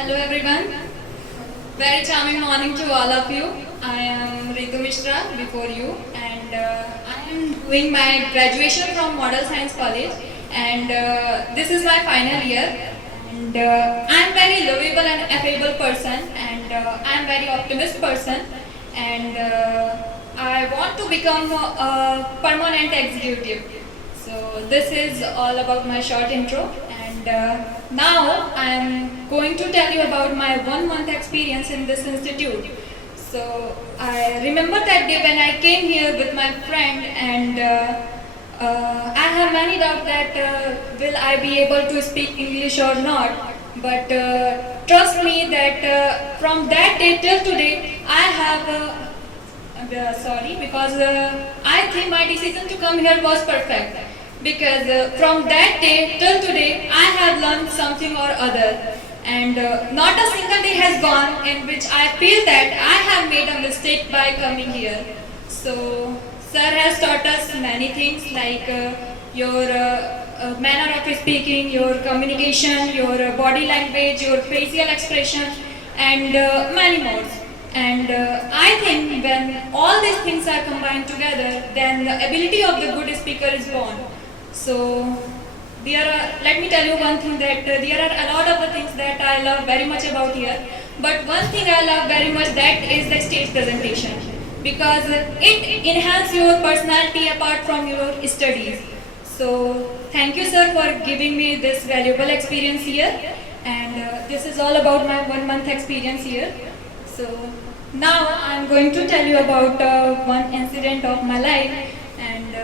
Hello everyone. Very charming morning to all of you. I am Ritu Mishra before you and I am doing my graduation from Model Science College and this is my final year and I am very lovable and affable person and I am very optimist person and I want to become a permanent executive. So this is all about my short intro and now I am going to tell you about my 1 month experience in this institute. So I remember that day when I came here with my friend and I have many doubts that will I be able to speak English or not. But trust me that from that day till today I have sorry because I think my decision to come here was perfect because from that day till today I have learned something or other and not a single day has gone in which I feel that I have made a mistake by coming here. So sir has taught us many things like your manner of speaking, your communication, your body language, your facial expression and many more. And I think when all these things are combined together, then the ability of the good speaker is born. So let me tell you one thing that there are a lot of the things that I love very much about here. But one thing I love very much that is the stage presentation because it enhances your personality apart from your studies. So thank you sir for giving me this valuable experience here and this is all about my 1 month experience here. So now I'm going to tell you about one incident of my life and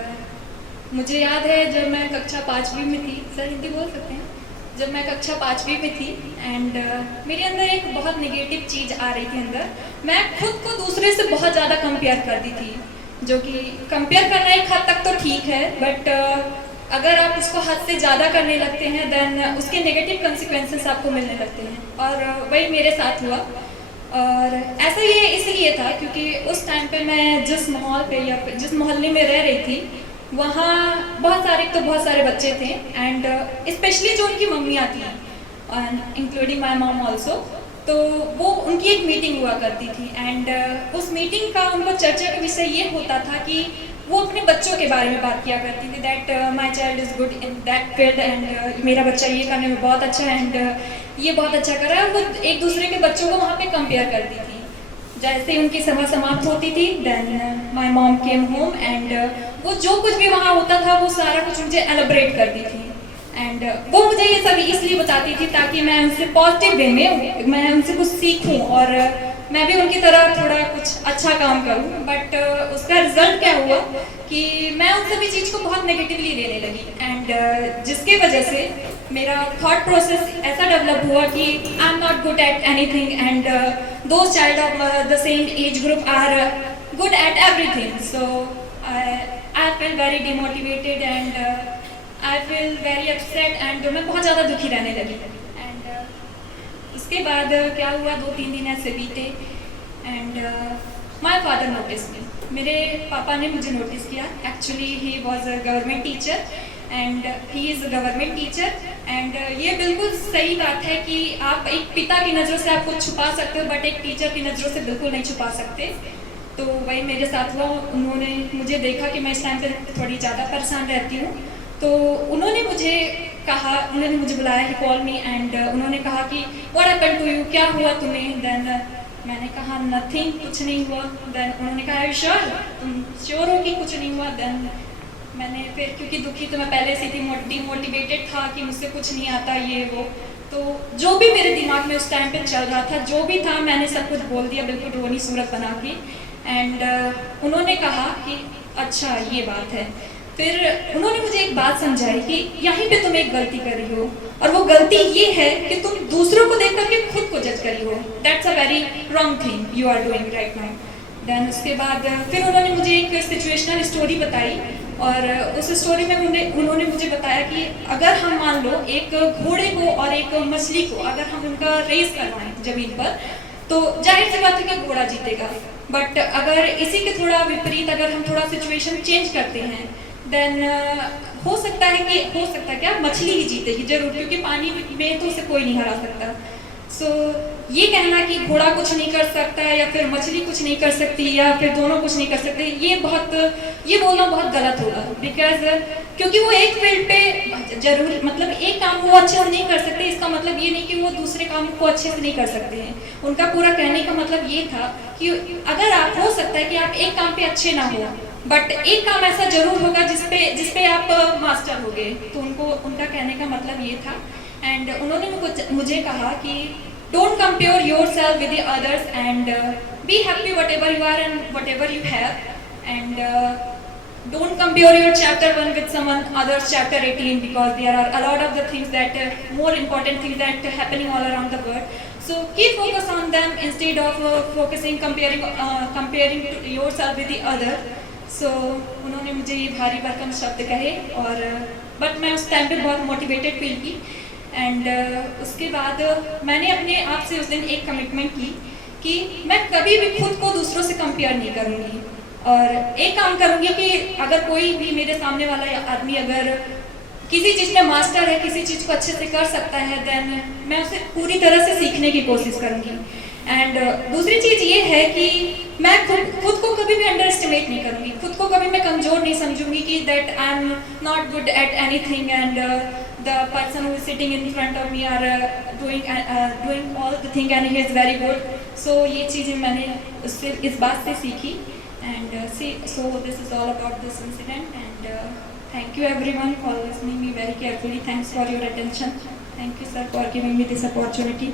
मुझे याद है जब मैं कक्षा 5वीं में थी, sir Hindi बोल सकते हैं, जब मैं कक्षा 5वीं में थी एंड मेरे अंदर एक बहुत नेगेटिव चीज़ आ रही थी अंदर, मैं खुद को दूसरे से बहुत ज़्यादा कंपेयर कर दी थी, जो कि कंपेयर करना एक हद तक तो ठीक है बट अगर आप उसको हद से ज़्यादा करने लगते हैं देन उसके नेगेटिव कंसिक्वेंसेस आपको मिलने लगते हैं और वही मेरे साथ हुआ। और ऐसा ये इसलिए था क्योंकि उस टाइम पे मैं जिस माहौल पे या जिस मोहल्ले में रह रही थी वहाँ बहुत सारे बच्चे थे एंड स्पेशली जो उनकी मम्मियाँ थी इंक्लूडिंग माय मॉम आल्सो, तो वो उनकी एक मीटिंग हुआ करती थी एंड उस मीटिंग का उनको चर्चा का विषय ये होता था कि वो अपने बच्चों के बारे में बात किया करती थी that my child is good in that field and मेरा बच्चा ये करने में बहुत अच्छा है एंड ये बहुत अच्छा कर रहा है। वो एक दूसरे के बच्चों को वहाँ पे कंपेयर करती थी। जैसे ही उनकी सभा समाप्त होती थी then my mom came home and वो जो कुछ भी वहाँ होता था वो सारा कुछ मुझे एलिब्रेट करती थी एंड वो मुझे ये सब इसलिए बताती थी ताकि मैं उनसे पॉजिटिव वे में मैं उनसे कुछ सीखूं और मैं भी उनकी तरह थोड़ा कुछ अच्छा काम करूं। बट उसका रिजल्ट क्या हुआ कि मैं उन सभी चीज़ को बहुत नेगेटिवली लेने लगी एंड जिसके वजह से मेरा थॉट प्रोसेस ऐसा डेवलप हुआ कि I am not good at anything and those child of the same age group are good at everything. So I feel very demotivated and I feel very upset and मैं बहुत ज़्यादा दुखी रहने लगी and उसके बाद क्या हुआ 2-3 दिन ऐसे बीते एंड माय फादर नोटिस मी, मेरे पापा ने मुझे नोटिस किया। Actually he was a government teacher and he is a government teacher and ये बिल्कुल सही बात है कि आप एक पिता की नज़रों से आप कुछ छुपा सकते हो बट एक टीचर की नज़रों से बिल्कुल नहीं छुपा सकते। तो वही मेरे साथ हुआ, उन्होंने मुझे देखा कि मैं इस टाइम पे थोड़ी ज़्यादा परेशान रहती हूँ तो उन्होंने मुझे कहा, उन्होंने मुझे बुलाया ही कॉल मी एंड उन्होंने कहा कि व्हाट हैपेंड टू यू, क्या हुआ तुम्हें। देन मैंने कहा नथिंग, कुछ नहीं हुआ। देन उन्होंने कहा यू श्योर, तुम श्योर हो कि कुछ नहीं हुआ। देन मैंने फिर क्योंकि दुखी तो मैं पहले से थी, डिमोटिवेटेड था कि मुझसे कुछ नहीं आता ये वो, तो जो भी मेरे दिमाग में उस टाइम पे चल रहा था जो भी था मैंने सब कुछ बोल दिया बिल्कुल रोनी सूरत बना के एंड उन्होंने कहा कि अच्छा ये बात है। फिर उन्होंने मुझे एक बात समझाई कि यहीं पे तुम एक गलती कर रही हो और वो गलती ये है कि तुम दूसरों को देख करके खुद को जज करी हो। That's a very wrong thing you are doing right now. Then उसके बाद फिर उन्होंने मुझे एक सिचुएशनल स्टोरी बताई और उस स्टोरी में उन्होंने मुझे बताया कि अगर हम मान लो एक घोड़े को और एक मछली को अगर हम उनका रेस करवाएं जमीन पर तो जाहिर सी बात है कि घोड़ा जीतेगा। बट अगर इसी के थोड़ा विपरीत अगर हम थोड़ा सिचुएशन चेंज करते हैं देन हो सकता है क्या मछली ही जीतेगी जरूर, क्योंकि पानी में तो उसे कोई नहीं हरा सकता। सो ये कहना कि घोड़ा कुछ नहीं कर सकता या फिर मछली कुछ नहीं कर सकती या फिर दोनों कुछ नहीं कर सकते, ये बोलना बहुत गलत होगा। बिकॉज क्योंकि वो एक फील्ड पे जरूर मतलब एक काम वो अच्छे से नहीं कर सकते, इसका मतलब ये नहीं कि वो दूसरे काम को अच्छे से नहीं कर सकते हैं। उनका पूरा कहने का मतलब ये था कि अगर आप हो सकता है कि आप एक काम पे अच्छे ना हो, बट एक काम ऐसा जरूर होगा जिसपे आप मास्टर हो गए। तो उनका कहने का मतलब ये था। एंड उन्होंने मुझे कहा कि don't compare yourself with the others and be happy whatever you are and whatever you have, and don't compare your chapter 1 with someone other's chapter 18, because there are a lot of the things that more important things that happening all around the world. So keep focus on them instead of comparing yourself with the other. So उन्होंने मुझे ये भारी भरकम शब्द कहे, और but मैं उस टाइम पे बहुत मोटिवेटेड फील की। एंड उसके बाद मैंने अपने आप से उस दिन एक कमिटमेंट की कि मैं कभी भी खुद को दूसरों से कंपेयर नहीं करूँगी, और एक काम करूँगी कि अगर कोई भी मेरे सामने वाला आदमी अगर किसी चीज़ में मास्टर है, किसी चीज़ को अच्छे से कर सकता है, देन मैं उसे पूरी तरह से सीखने की कोशिश करूँगी। एंड दूसरी चीज़ ये है कि मैं खुद को कभी भी अंडर एस्टिमेट नहीं करूँगी, खुद को कभी मैं कमज़ोर नहीं समझूंगी कि that I am not good at anything and the person who is sitting in front of me are doing all the thing and he is very good. So ये चीज़ें मैंने उससे इस बात से सीखी। And so this is all about this incident, and thank you everyone for listening me very carefully. Thanks for your attention. Thank you sir for giving me this opportunity.